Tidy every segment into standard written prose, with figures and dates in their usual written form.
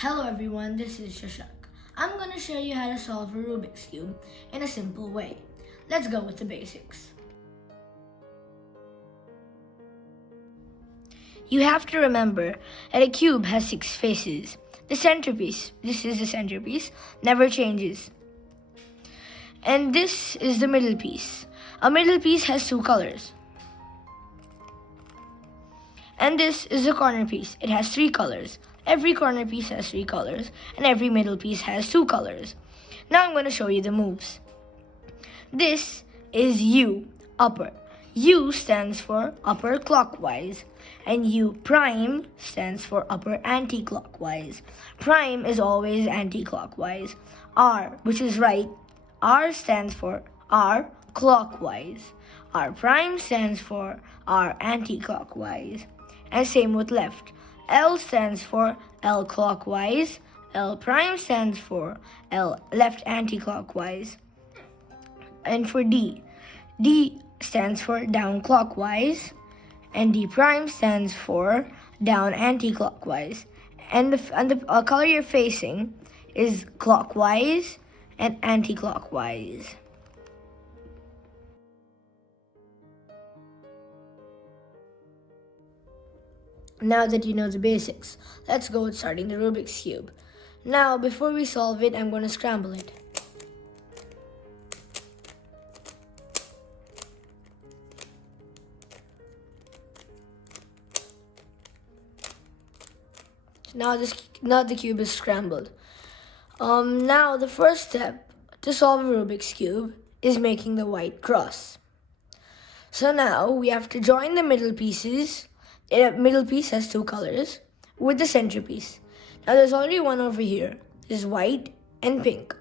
Hello everyone, this is Shashak. I'm going to show you how to solve a Rubik's Cube in a simple way. Let's go with the basics. You have to remember that a cube has 6 faces. The centerpiece, this is the centerpiece, never changes. And this is the middle piece. A middle piece has 2 colors. And this is the corner piece. It has 3 colors. Every corner piece has 3 colors, and every middle piece has 2 colors. Now I'm going to show you the moves. This is U, upper. U stands for upper clockwise, and U prime stands for upper anti-clockwise. Prime is always anti-clockwise. R, which is right, R stands for R clockwise. R prime stands for R anti-clockwise. And same with left. L stands for L clockwise. L prime stands for L left anti-clockwise. And for D, D stands for down clockwise, and D prime stands for down anti-clockwise. And the color you're facing is clockwise and anti-clockwise. Now that you know the basics, let's go with starting the Rubik's Cube. Now, before we solve it, I'm going to scramble it. Now the cube is scrambled. Now the first step to solve a Rubik's Cube is making the white cross. So now we have to join the middle pieces. The middle piece has 2 colors with the centerpiece. Now there's already one over here. There's white and pink.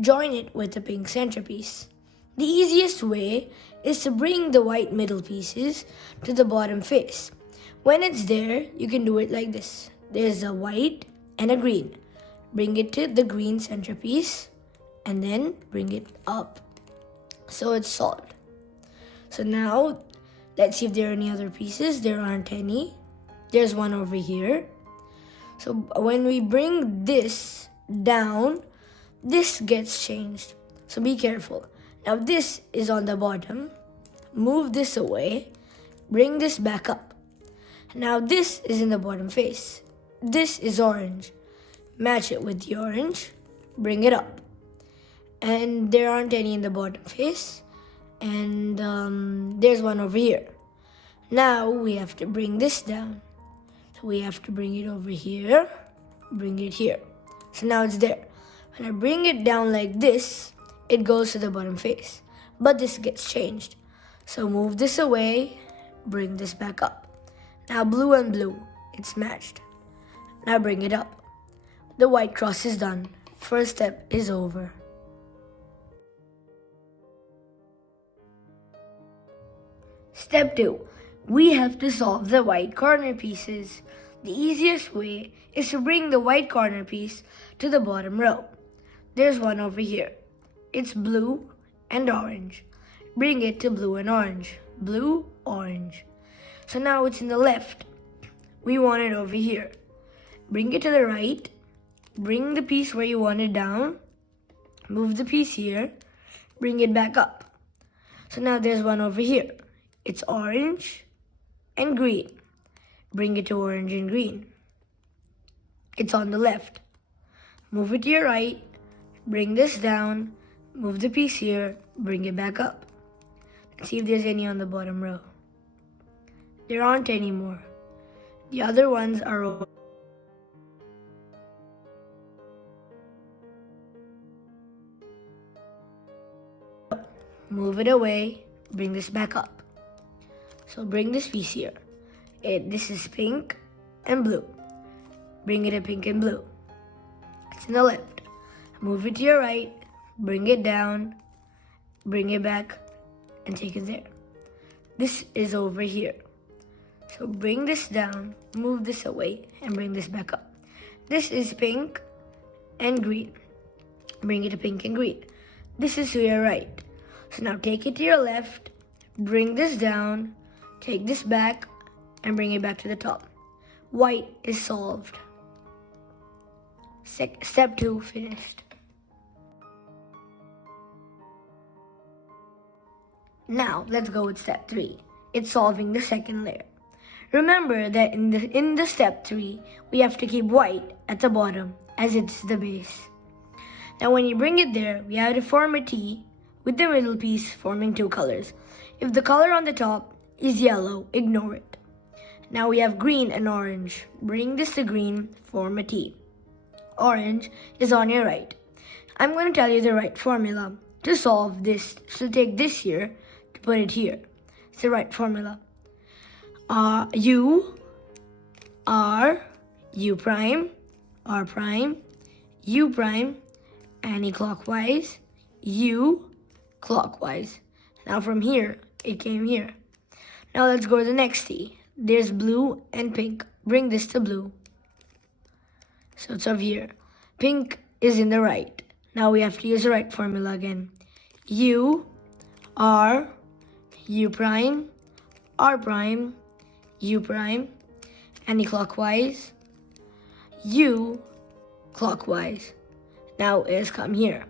Join it with the pink centerpiece. The easiest way is to bring the white middle pieces to the bottom face. When it's there, you can do it like this. There's a white and a green. Bring it to the green centerpiece and then bring it up. So it's solved. So now, let's see if there are any other pieces. There aren't any. There's one over here. So when we bring this down, this gets changed. So be careful. Now this is on the bottom. Move this away. Bring this back up. Now this is in the bottom face. This is orange. Match it with the orange. Bring it up. And there aren't any in the bottom face. And there's one over here. Now we have to bring this down. So we have to bring it over here. Bring it here. So now it's there. When I bring it down like this, it goes to the bottom face. But this gets changed. So move this away. Bring this back up. Now blue and blue. It's matched. Now bring it up. The white cross is done. First step is over. Step 2. We have to solve the white corner pieces. The easiest way is to bring the white corner piece to the bottom row. There's one over here. It's blue and orange. Bring it to blue and orange. Blue, orange. So now it's in the left. We want it over here. Bring it to the right. Bring the piece where you want it down. Move the piece here. Bring it back up. So now there's one over here. It's orange and green. Bring it to orange and green. It's on the left. Move it to your right. Bring this down. Move the piece here. Bring it back up. Let's see if there's any on the bottom row. There aren't any more. The other ones are over. Move it away. Bring this back up. So bring this piece here. This is pink and blue. Bring it to pink and blue. It's in the left. Move it to your right. Bring it down. Bring it back and take it there. This is over here. So bring this down, move this away, and bring this back up. This is pink and green. Bring it to pink and green. This is to your right. So now take it to your left, bring this down, take this back, and bring it back to the top. White is solved. Step 2 finished. Now let's go with step 3. It's solving the second layer. Remember that in the step 3, we have to keep white at the bottom as it's the base. Now when you bring it there, we have to form a T with the middle piece forming two colors. If the color on the top is yellow, ignore it. Now we have green and orange. Bring this to green, form a T. Orange is on your right. I'm going to tell you the right formula to solve this. So take this here to put it here. It's the right formula. U, R, U prime, R prime, U prime, anti-clockwise, U, clockwise. Now from here, it came here. Now let's go to the next T. There's blue and pink. Bring this to blue. So it's over here. Pink is in the right. Now we have to use the right formula again. U, R, U prime, R prime, U prime, anti-clockwise, U, clockwise. Now it's come here.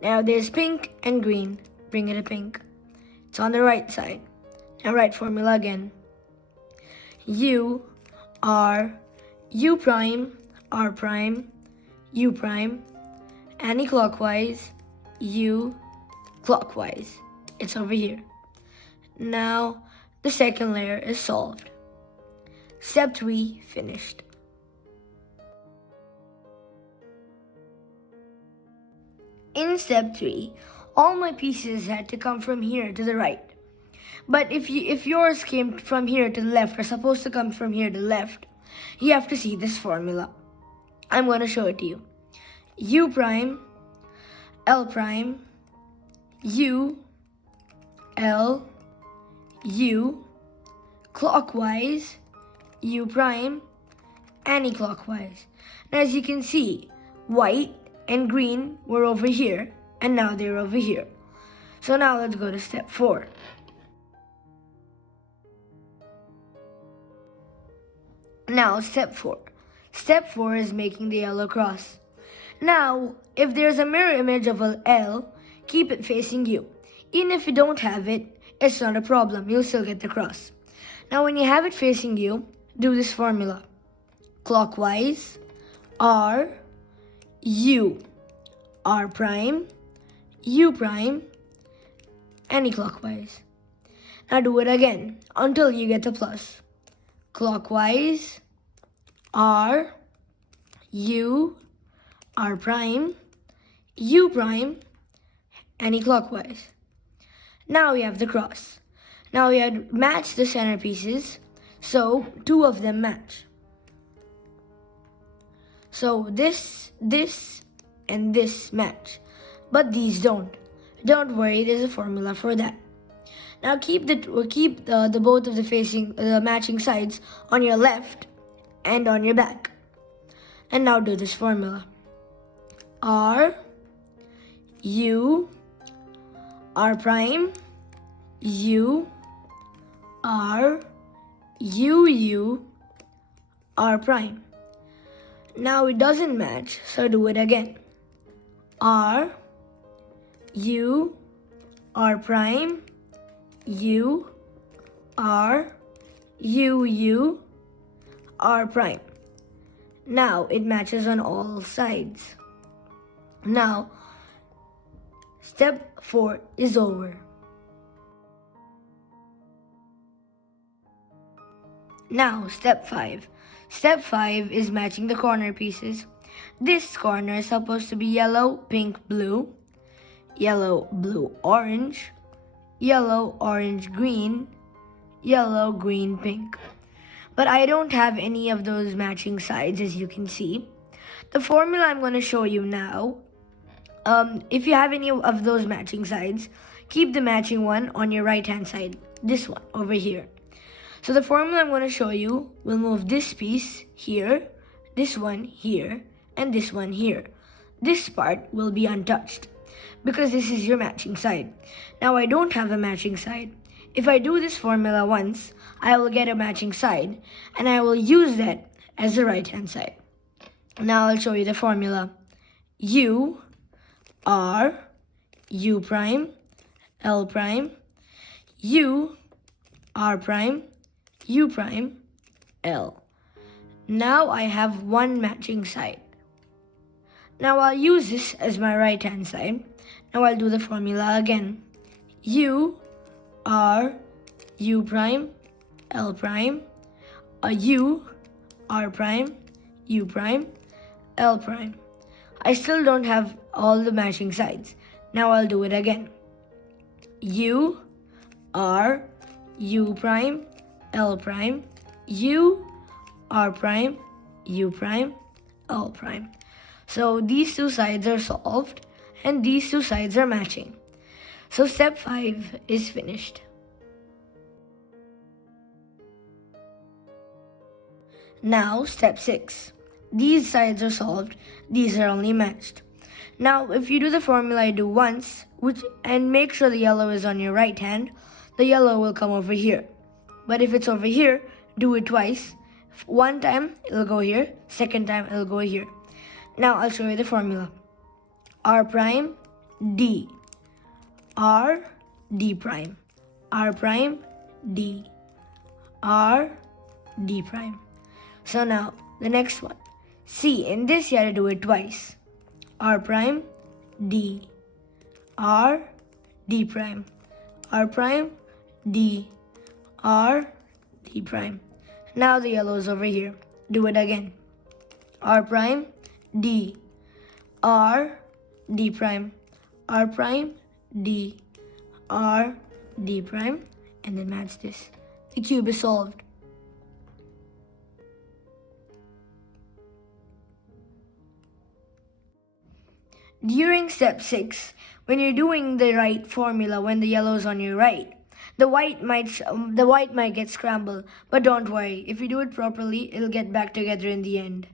Now there's pink and green. Bring it to pink. It's on the right side. Now right formula again. U, R, U prime, R prime, U prime, anti-clockwise, U, clockwise. It's over here. Now the second layer is solved. Step 3 finished. In step 3, all my pieces had to come from here to the right. But if yours came from here to the left, or supposed to come from here to the left, you have to see this formula. I'm going to show it to you. U prime, L prime, U, L, U, clockwise, U prime, anti-clockwise. Now as you can see, white and green were over here, and now they're over here. So now let's go to step 4. Now step 4. Step 4 is making the yellow cross. Now, if there's a mirror image of an L, keep it facing you. Even if you don't have it, it's not a problem. You'll still get the cross. Now when you have it facing you, do this formula. Clockwise, R, U, R prime, U prime, anti-clockwise. Now do it again until you get the plus. Clockwise, R, U, R prime, U prime, anti-clockwise. Now we have the cross. Now we had matched the centerpieces, so two of them match. So this, and this match, but these don't. Don't worry, there's a formula for that. Now keep the both of the matching sides on your left and on your back. And now do this formula. R, U, R prime, U, R, U, U, R prime. Now it doesn't match, so do it again. R, U, R prime, U, R, U, U, R prime. Now it matches on all sides. Now, step 4 is over. Now, step 5. Step 5 is matching the corner pieces. This corner is supposed to be yellow, pink, blue, yellow, blue, orange, yellow, orange, green, yellow, green, pink. But I don't have any of those matching sides, as you can see. The formula I'm going to show you now, if you have any of those matching sides, keep the matching one on your right hand side, this one over here. So the formula I'm going to show you will move this piece here, this one here, and this one here. This part will be untouched because this is your matching side. Now I don't have a matching side. If I do this formula once, I will get a matching side, and I will use that as the right hand side. Now I'll show you the formula. U R U prime L prime U R prime U prime L. Now I have one matching side. Now I'll use this as my right hand side. Now I'll do the formula again. U R U prime L prime U R prime U prime L prime. I still don't have all the matching sides. Now I'll do it again. U R U prime L prime U R prime U prime L prime. So these two sides are solved and these two sides are matching. So step 5 is finished. Now step 6. These sides are solved, these are only matched. Now if you do the formula I do once, and make sure the yellow is on your right hand, the yellow will come over here. But if it's over here, do it twice. One time it'll go here, second time it'll go here. Now I'll show you the formula. R prime D R D prime R prime D R D prime. So now the next one. See, in this you have to do it twice. R prime D R D prime R prime D R D prime. Now the yellow is over here. Do it again. R prime D R D prime R prime D R D prime, and then match this. The cube is solved. During step 6, when you're doing the right formula, when the yellow is on your right, the white might get scrambled, but don't worry. If you do it properly, it'll get back together in the end.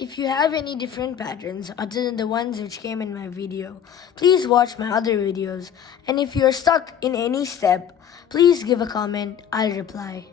If you have any different patterns other than the ones which came in my video, please watch my other videos. And if you're stuck in any step, please give a comment. I'll reply.